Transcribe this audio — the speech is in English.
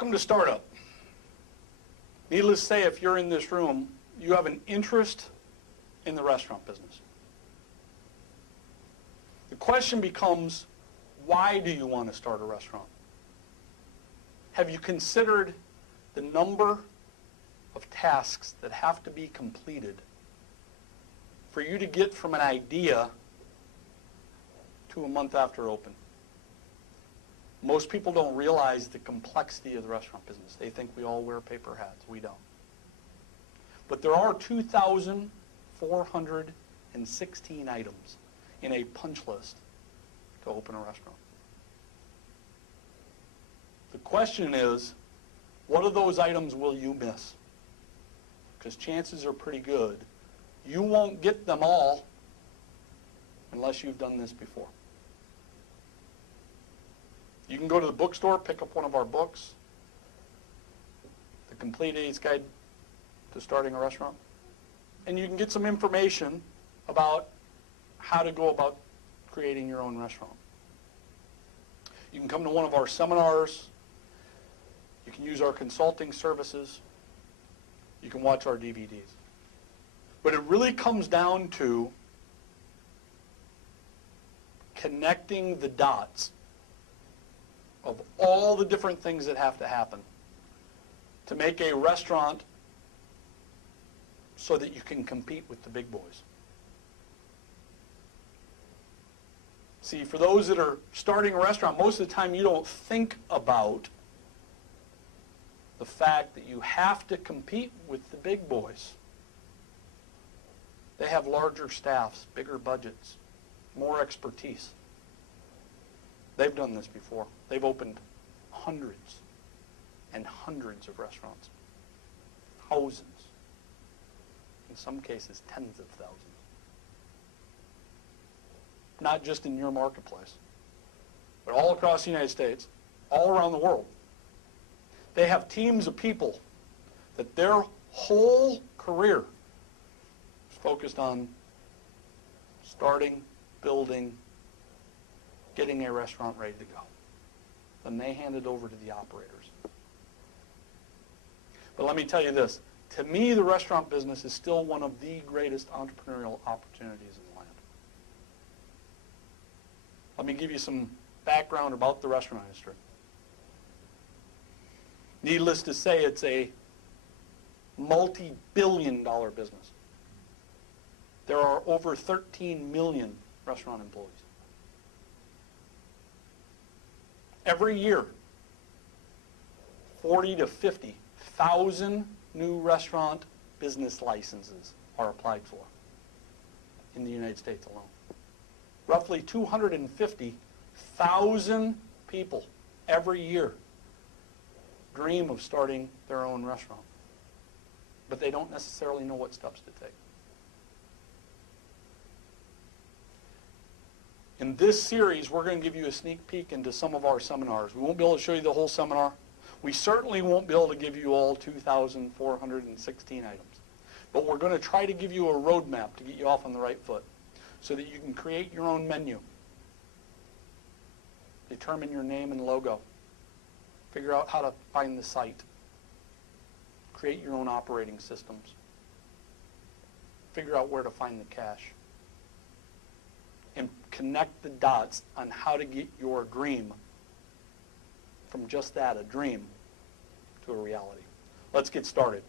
Welcome to Startup. Needless to say, if you're in this room, you have an interest in the restaurant business. The question becomes, why do you want to start a restaurant? Have you considered the number of tasks that have to be completed for you to get from an idea to a month after open? Most people don't realize the complexity of the restaurant business. They think we all wear paper hats. We don't. But there are 2,416 items in a punch list to open a restaurant. The question is, what of those items will you miss? Because chances are pretty good you won't get them all unless you've done this before. You can go to the bookstore, pick up one of our books, The Complete Idiot's Guide to Starting a Restaurant, and you can get some information about how to go about creating your own restaurant. You can come to one of our seminars. You can use our consulting services. You can watch our DVDs. But it really comes down to connecting the dots of all the different things that have to happen to make a restaurant so that you can compete with the big boys. See, for those that are starting a restaurant, most of the time you don't think about the fact that you have to compete with the big boys. They have larger staffs, bigger budgets, more expertise. They've done this before. They've opened hundreds and hundreds of restaurants. Thousands. In some cases, tens of thousands. Not just in your marketplace, but all across the United States, all around the world. They have teams of people that their whole career is focused on starting, building, getting a restaurant ready to go. Then they hand it over to the operators. But let me tell you this. To me, the restaurant business is still one of the greatest entrepreneurial opportunities in the land. Let me give you some background about the restaurant industry. Needless to say, it's a multi-billion-dollar business. There are over 13 million restaurant employees. Every year, 40 to 50,000 new restaurant business licenses are applied for in the United States alone. Roughly 250,000 people every year dream of starting their own restaurant, but they don't necessarily know what steps to take. In this series, we're going to give you a sneak peek into some of our seminars. We won't be able to show you the whole seminar. We certainly won't be able to give you all 2,416 items. But we're going to try to give you a roadmap to get you off on the right foot so that you can create your own menu, determine your name and logo, figure out how to find the site, create your own operating systems, figure out where to find the cash, and connect the dots on how to get your dream from just that, a dream, to a reality. Let's get started.